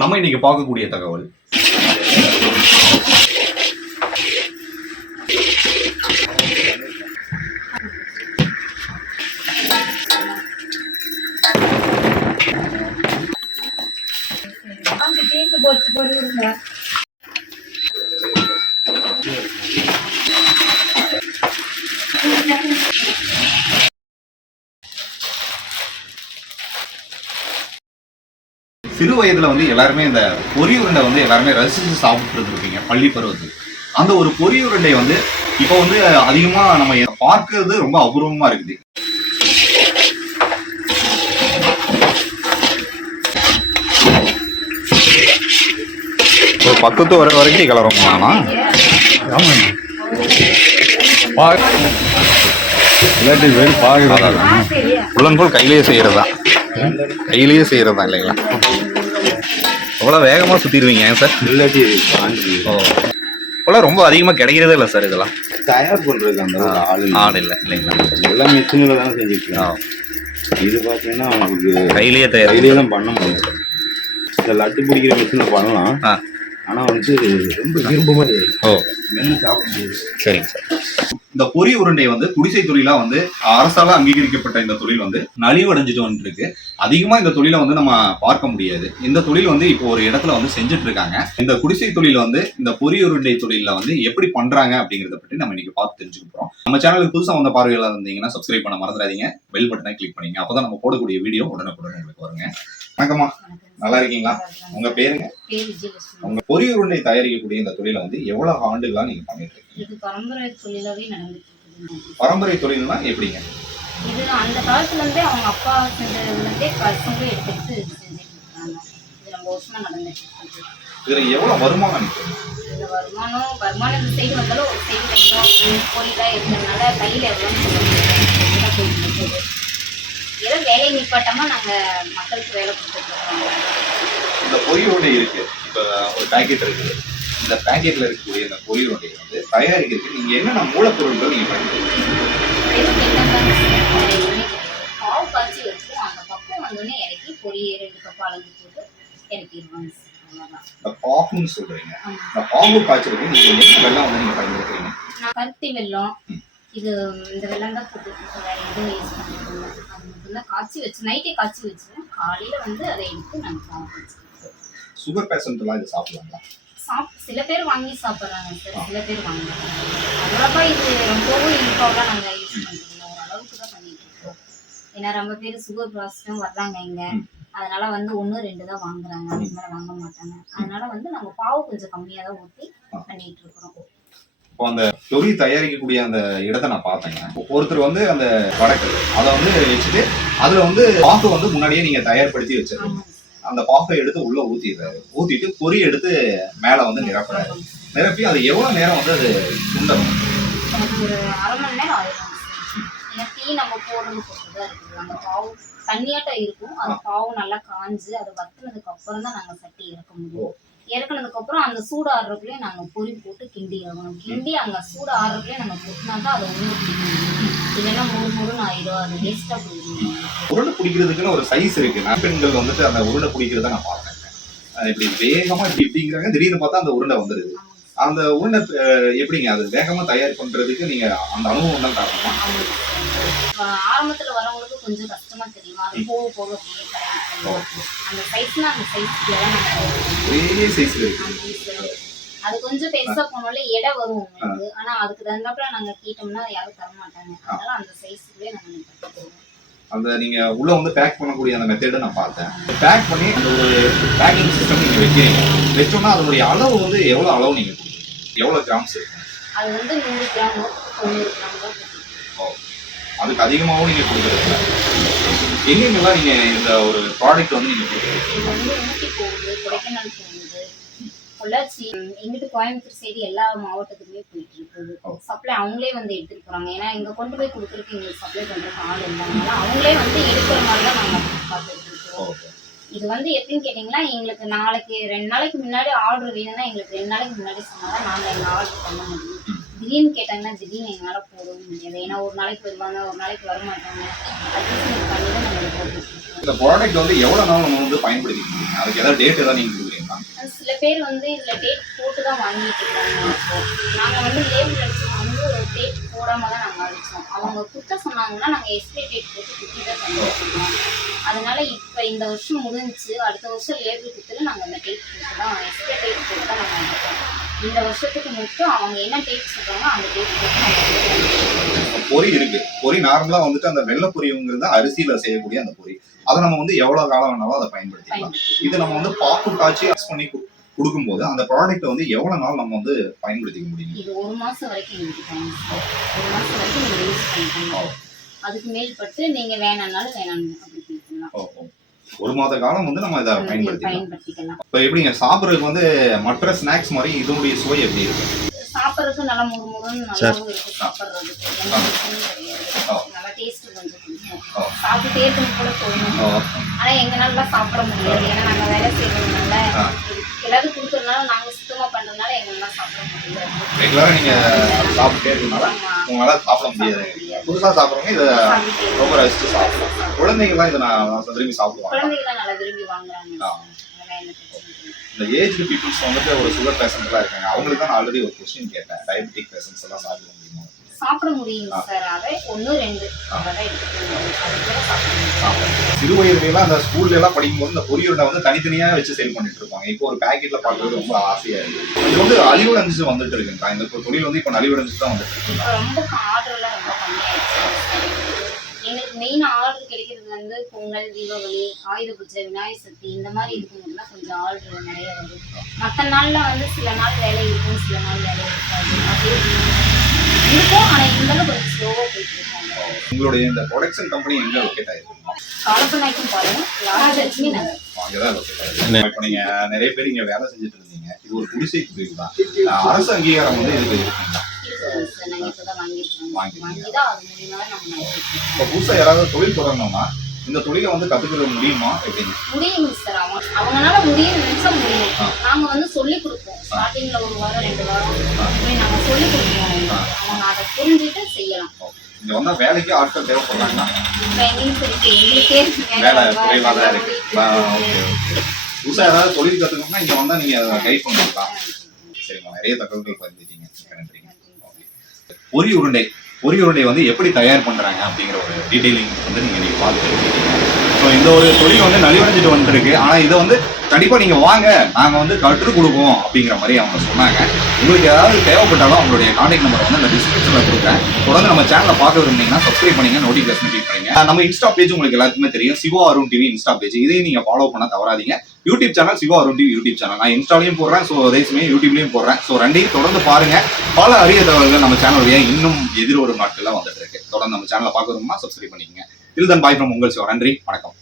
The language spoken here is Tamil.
நம்ம இன்னைக்கு பார்க்கக்கூடிய தகவல் சிறு வயதுல எல்லாருமே இந்த பொரி உருண்டை எல்லாருமே ரசிச்சு சாப்பிட்டு இருப்பீங்க பள்ளி பருவத்தில். அந்த ஒரு பொரி உருண்டை இப்போ அதிகமா நம்ம பார்க்கறது ரொம்ப அபூர்வமா இருக்குது. ஒரு பக்கத்து வர வரைக்கும் கிளறோம்னா உள்ளன்போல் கையிலேயே செய்யறதா இல்லைங்களா? அவ்வளோ வேகமாக சுற்றிடுவீங்க சார்? இல்லாட்டி ரொம்ப அதிகமாக கிடைக்கிறதே இல்லை சார். இதெல்லாம் தயார் பண்ணுறது அந்த ஆள் இல்லைங்களா? எல்லாம் மிஷினில் தானே செஞ்சுருக்கோம். இது பார்த்தீங்கன்னா அவங்களுக்கு கையிலேயே தான் பண்ண முடியும். இந்த லட்டு பிடிக்கிற மிஷினில் பண்ணலாம், ஆனால் ரொம்ப விரும்பமாக மென்று சாப்பிட முடியாது. சரிங்க சார். இந்த பொரி உருண்டை குடிசை தொழிலா அரசால அங்கீகரிக்கப்பட்ட இந்த தொழில் நலிவடைஞ்சிட்டு இருக்கு. அதிகமா இந்த தொழிலை நம்ம பார்க்க முடியாது. இந்த தொழில் இப்போ ஒரு இடத்துல செஞ்சுட்டு இருக்காங்க. இந்த குடிசை தொழில் இந்த பொரி உருண்டை தொழில எப்படி பண்றாங்க அப்படிங்கறத பற்றி நம்ம இன்னைக்கு பார்த்து தெரிஞ்சுக்க போறோம். நம்ம சேனலுக்கு புதுசா வந்த பார்வையாளர் இருந்தீங்கன்னா சப்ஸ்கிரைப் பண்ண மறந்துடாதீங்க. பெல் பட்டனை கிளிக் பண்ணீங்க, அப்பதான் நம்ம போடக்கூடிய வீடியோ உடனுக்குடன் உங்களுக்கு வருங்க. வணக்கம்மா, நல்லா இருக்கீங்களா? உங்க பேருங்க? உங்க பொரி உருண்டை தயாரிக்கக்கூடிய இந்த தொழிலை எவ்வளவு ஆண்டுகளா நீங்க பண்ணிட்டு இருக்கீங்க? இது பரம்பரை தொழிலாவே நடந்துட்டு இருக்கு. பரம்பரை தொழில்னா எப்படிங்க? இது அந்த காலத்துல இருந்தே அவங்க அப்பா செஞ்சதுல இருந்தே பசங்க எடுத்து செஞ்சுட்டு இருக்காங்க. இது ரொம்ப வருஷமா நடந்துட்டு இருக்கு. இதுல எவ்வளவு வருமானம் நிற்கும்? இந்த வருமானம் இந்த சைடு வந்தாலும் ஒரு சைடு கொஞ்சம் கோயிலா இருக்கிறதுனால கையில எவ்வளோ போயிட்டு இருக்குது. ஏதோ வேலை நிப்பாட்டாம நாங்க மக்களுக்கு வேலை கொடுத்துட்டு இருக்கோம். இந்த பொரி உருண்டை இருக்கு, இப்ப ஒரு பேக்கெட் இருக்கு. இந்த பேக்கெட்ல இருக்கக்கூடிய இந்த பொரி உருண்டை தயாரிக்கிறதுக்கு நீங்க என்னென்ன மூலப்பொருட்கள் நீங்க பயன்படுத்துறீங்க? பாவு காய்ச்சி வச்சு அந்த பக்கம் இறக்கி பொரி 2 கப் அளந்து போட்டு இறக்கிடுவாங்க. இந்த பாகுன்னு சொல்றீங்க. இந்த பாகு காய்ச்சலுக்கு நீங்க என்ன வெல்லம் நீங்க பயன்படுத்துறீங்க? நான் கருத்தி வெல்லம், இது இந்த வெல்லம் தான் போட்டு வேற எதுவும் யூஸ் பண்ணுறதில்லை. அது மட்டும்தான் காய்ச்சி வச்சு நைட்டே காய்ச்சி வச்சுருவேன். காலையில அதை எடுத்து நாங்கள் பாவு காய்ச்சி. சுகர் பேஷண்ட் எல்லாம் இதை சாப்பிடுவாங்களா? சில பேர் வாங்கி சாப்பிட்றாங்க சார், சில பேர் வாங்க. அவ்வளோப்பா இது ரொம்பவும் இனிப்பாவெல்லாம் நாங்கள் யூஸ் பண்ணுறதில்ல, ஓரளவுக்கு தான் பண்ணிட்டு இருக்கோம். ஏன்னா ரொம்ப பேர் சுகர் ப்ராசஸும் வர்றாங்க இங்கே, அதனால 1, 2 தான் வாங்குறாங்க, அதுக்கு மேலே வாங்க மாட்டாங்க. அதனால நம்ம பாவு கொஞ்சம் கம்மியாக தான் ஊற்றி பண்ணிட்டு இருக்கிறோம். இப்போ அந்த பொரி தயாரிக்கக்கூடிய அந்த இடத்தை நான் பார்த்தேங்க. ஒருத்தர் அந்த வடக்கு அதை வச்சுட்டு அதுல பாக்கு முன்னாடியே நீங்க தயார்படுத்தி வச்சிருக்கீங்க. அந்த பாப்பை எடுத்து உள்ள ஊத்திடுறாரு. ஊத்திட்டு பொரி எடுத்து மேல நிரப்புறாரு. நிரப்பி அது எவ்வளவு நேரம் அது சுண்டணும்? ஒரு அரை மணி நேரம் ஆயிடும். ஏன்னா தீ நம்ம போடுறது பொறுத்துதான் இருக்குது. அந்த பாவு தண்ணியாட்டம் இருக்கும். அந்த பாவு நல்லா காஞ்சு அதை வத்துனதுக்கு அப்புறம் தான் நாங்க சட்டி இறக்க முடியும். இறக்குனதுக்கு அப்புறம் அந்த சூடு ஆடுறதுக்குள்ளே நாங்க பொரி போட்டு கிண்டி ஆகணும். கிண்டி அங்க சூடு ஆடுறதுக்குள்ளே நம்ம கொட்டினா தான் அதை இல்லைன்னா முறுமுறுன்னு ஆயிடும், அது வேஸ்டா போயிடும். உருண்டை பிடிக்கிறதுக்குன்னு ஒரு சைஸ் இருக்கு. பெண்கள் அந்த உருண்டை பிடிக்கிறத நான் பார்த்தேன். இப்படி வேகமா இப்படிங்கிறாங்க, திடீர்னு பார்த்தா அந்த உருண்டை வந்துடுது. அந்த உருண்டை எப்படிங்க அது வேகமா தயார் பண்றதுக்கு நீங்க அந்த அனுபவம் தான் காரணமா? ஆரம்பத்துல வரவங்களுக்கு கொஞ்சம் கஷ்டமா தெரியும். அது போக போக அந்த சைஸ்னா அந்த சைஸ்ல அது கொஞ்சம் பெருசா போனாலே எடை வரும் உங்களுக்கு. ஆனா அதுக்கு தகுந்தாப்புல நாங்க கேட்டோம்னா யாரும் தர மாட்டாங்க. அதனால அந்த சைஸ்க்குள்ளே நாங்க அந்த நீங்க உள்ள பேக் பண்ணக்கூடிய அந்த மெத்தேட நான் பார்த்தேன். பேக் பண்ணி அந்த ஒரு பேக்கிங் சிஸ்டம் நீங்க வைக்கிறீங்க. வச்சோம்னா அதனுடைய அளவு எவ்வளவு அளவு நீங்க எவ்வளவு கிராம்ஸ் இருக்கு? அது 100 கிராம் 90 கிராம் தான். அதுக்கு அதிகமாகவும் நீங்க கொடுக்குறீங்க. எங்கெங்கெல்லாம் நீங்க இந்த ஒரு ப்ராடக்ட் நீங்க கொடுக்குறீங்க? ஊட்டி போகுது, கொடைக்கானல் போகுது, பொள்ளாச்சி, எங்கிட்ட கோயம்புத்தூர் சைடு எல்லா மாவட்டத்துக்குமே போயிட்டு இருக்குது. சப்ளை அவங்களே எடுத்துட்டு போறாங்க. ஏன்னா இங்க கொண்டு போய் கொடுக்குறதுக்கு எங்களுக்கு சப்ளை பண்றதுக்கு ஆள் இல்லாதனால அவங்களே எடுக்கிற மாதிரி தான் நாங்க பார்த்துட்டு இருக்கோம். இது எப்படின்னு கேட்டீங்கன்னா, எங்களுக்கு நாளைக்கு 2 நாளைக்கு முன்னாடி ஆர்டர் வேணும்னா எங்களுக்கு 2 நாளைக்கு முன்னாடி சொன்னாதான் நாங்க எங்க ஆர்டர் பண்ண முடியும். திடீர்னு கேட்டாங்கன்னா திடீர்னு எங்களால போடவும் முடியாது. ஏன்னா ஒரு நாளைக்கு வருவாங்க, ஒரு நாளைக்கு வர மாட்டாங்க. அட்ஜஸ்ட்மெண்ட் பண்ணி தான் நாங்கள் போட்டுருக்கோம். இந்த ப்ராடக்ட் எவ்வளவு நாள் நம்ம பயன்படுத்திக்கிறீங்க? அதுக்கு ஏதாவது டேட் ஏதாவது நீங்க பேர் வந்து இதுல டேட் போட்டு தான் வாங்கிட்டு இருக்காங்க. இப்போ நாங்க வந்து லேபிள் அடிச்சோம் வந்து டேட் போடாம தான் நாங்க அடிச்சோம். அவங்க குத்த சொன்னாங்கன்னா நாங்க எக்ஸ்பைரி டேட் போட்டு குத்தி தான் பண்ணிருக்கோம். அதனால இப்ப இந்த வருஷம் முடிஞ்சுச்சு, அடுத்த வருஷம் லேபிள் குத்துல நாங்க அந்த டேட் போட்டு தான் எக்ஸ்பைரி டேட் போட்டு தான் நாங்க அடிப்போம். இந்த வருஷத்துக்கு மட்டும் அவங்க என்ன டேட் சொல்றாங்க அந்த டேட் போட்டு நாங்க பொரி இருக்கு. பொரி நார்மலா வந்துட்டு அந்த வெள்ளை பொரிங்கிறது அரிசியில செய்யக்கூடிய அந்த பொரி. அதை நம்ம வந்து எவ்வளவு காலம் வேணாலும் அதை பயன்படுத்திக்கலாம். இது நம்ம வந்து பாக்கு காய்ச்சி மிக்ஸ் பண்ணி கொடுக்கும்போது அந்த ப்ராடக்ட் வந்து எவ்வளவு நாள் நம்ம வந்து பயன்படுத்திக்க முடியும்? இது 1 மாசம் வரைக்கும் எங்களுக்கு டைம். 1 மாசம் வரைக்கும் நீங்க யூஸ் பண்ணிக்கலாம். அதுக்கு மேல்பட்டு நீங்க வேணாம்னாலும் வேணாம் அப்படி கேட்கலாம். 1 மாத காலம் வந்து நம்ம இதை பயன்படுத்திக்கலாம். இப்போ எப்படிங்க சாப்பிட்றதுக்கு வந்து மற்ற ஸ்நாக்ஸ் மாதிரி இதனுடைய சுவை எப்படி இருக்கு? சாப்பிட்றதுக்கு நல்லா முறுமுறுன்னு நல்லாவும் இருக்கு. சாப்பிட்றதுக்கு எந்த பிரச்சனையும் கிடையாது. நல்லா டேஸ்ட் கொஞ்சம் பிடிக்கும். சாப்பிட்டே இருக்கணும் கூட தோணும். ஆனா எங்கனால சாப்பிட முடியாது. ஏன்னா நாங்க வேலை செய்யறதுனால எல்லாரும் கொடுக்கறதுனால நாங்க சுத்தமா பண்றதுனால எங்களால சாப்பிட முடியாது. ரெகுலரா நீங்க சாப்பிட்டே இருக்கனால உங்களால சாப்பிட முடியாது. புதுசா சாப்பிட்றவங்க இதை ரொம்ப ரசிச்சு சாப்பிடுவோம். குழந்தைங்கலாம் இதை நான் விரும்பி சாப்பிடுவாங்க. குழந்தைங்களாம் நல்லா விரும்பி வாங்குறாங்க. இந்த ஏஜ்டு பீப்புள்ஸ் வந்துட்டு ஒரு சுகர் பேஷண்ட்லாம் இருக்காங்க. அவங்களுக்கு தான் நான் ஆல்ரெடி ஒரு கொஸ்டின் கேட்டேன். டயபெட்டிக் பேஷண்ட்ஸ் எல்லாம் சாப்பிட முடியுமா? சாப்பிட முடியும் சார். அதை 1 2 அவ்வளோதான் எடுத்துக்கணும். சிறு வயதுலாம் அந்த ஸ்கூல்ல எல்லாம் படிக்கும்போது இந்த பொரியுருண்டை வந்து தனித்தனியா வச்சு சேல் பண்ணிட்டு இருப்பாங்க. இப்போ ஒரு பேக்கெட்ல பார்க்கறது ரொம்ப ஆசையா இருக்கு. இது வந்து அழிவடைஞ்சு வந்துட்டு இருக்குங்களா? இந்த தொழில் வந்து இப்போ நலிவடைஞ்சு தான் வந்துட்டு இருக்கு. ரொம்ப ஆர்டர்லாம் ரொம்ப கம்மியாயிடுச்சு. எங்களுக்கு மெயின் ஆர்டர் கிடைக்கிறது வந்து பொங்கல், தீபாவளி, ஆயுத பூஜை, விநாயகர் சதுர்த்தி இந்த மாதிரி இருக்கும்போதுலாம் கொஞ்சம் ஆர்டர் நிறைய வருது. மற்ற நாள்ல வந்து சில நாள் வேலை இருக்கும், சில நாள் வேலை இருக்காது. அப்படியே இருக்கும். ஆனா இருந்தாலும் கொஞ்சம் ஸ்லோவா போயிட்டு இருக்காங்க. உங்களுடைய இந்த ப்ரொடக்ஷன் கம்பெனி எங்க லொக்கேட் ஆயிருக்குமா? காலப்பநாயக்கம் பாருங்க, ராஜலட்சுமி நகர். அங்கதான் லொக்கேட் ஆயிருக்கு. இப்போ நீங்க நிறைய பேர் இங்க வேலை செஞ்சுட்டு இருந்தீங்க. இது ஒரு குடிசை தொழில் தான். அரசு அங்கீகாரம் வந்து இதுக்கு இருக்குங்களா? நாங்க இப்பதான் வாங்கிதான் அது மூலியமா நம்ம நடத்திட்டு. இப்போ புதுசா யாராவது தொழில் தொடங்கணும்னா இந்த தொழிலை வந்து கத்துக்க முடியுமா? எப்படிங்க? முடியும் சார். அவங்களால முடியும் நினைச்சா முடியும். நாங்க வந்து சொல்லி கொடுப்போம். ஸ்டார்டிங்ல 1 வாரம் 2 வாரம் நாங்க சொல்லி கொடுப்போம். அவங்க அதை புரிஞ்சுட்டு செய்யலாம். இங்க வந்தா வேலைக்கு ஆட்கள் தேவைப்படுறாங்கன்னா எங்களுக்கே வேலை குறைவா தான் இருக்கு. புதுசா ஏதாவது தொழில் கத்துக்கணும்னா இங்க வந்தா நீங்க அதை கைட் பண்ணிக்கலாம். சரிங்களா? நிறைய தகவல்கள் பகிர்ந்துட்டீங்க. நன்றிங்க. பொரி உருண்டை வந்து எப்படி தயார் பண்றாங்க அப்படிங்கிற ஒரு டீடைலிங் வந்து நீங்க பார்த்துருக்கீங்க. ஸோ இந்த ஒரு தொழில் வந்து நலிவடைஞ்சிட்டு வந்துருக்கு. ஆனா இதை வந்து கண்டிப்பா நீங்க வாங்க, நாங்க வந்து கற்றுக் கொடுப்போம் அப்படிங்கிற மாதிரி அவங்க சொன்னாங்க. உங்களுக்கு ஏதாவது தேவைப்பட்டாலும் அவங்களுடைய கான்டாக்ட் நம்பர் வந்து அந்த டிஸ்கிரிப்ஷன்ல கொடுக்குறேன். தொடர்ந்து நம்ம சேனலை பார்க்க விரும்புனீங்கன்னா சப்ஸ்கிரைப் பண்ணீங்க, நோட்டிஃபிகேஷன் கிளிக் பண்ணுங்க. நம்ம இன்ஸ்டா பேஜ் உங்களுக்கு எல்லாருக்குமே தெரியும், Siva Arun TV Insta page. இதையும் நீங்க ஃபாலோ பண்ண தவறாதீங்க. YouTube channel Siva Arun TV YouTube channel. நான் இன்ஸ்டாலையும் போடுறேன், ஸோ அதே சமயம் யூடியூப்லையும் போடுறேன். ஸோ ரெண்டையும் தொடர்ந்து பாருங்க. பல அரிய தகவல்கள் நம்ம சேனல் வழியா இன்னும் எதிர்வரும் நாட்கள்ல வந்துட்டு இருக்கு. தொடர்ந்து நம்ம சேனலை பார்க்க விரும்புனா சப்ஸ்கிரைப் பண்ணிக்கங்க. டில் தென் பாய் ஃப்ரம் உங்கள் சிவா. நன்றி, வணக்கம்.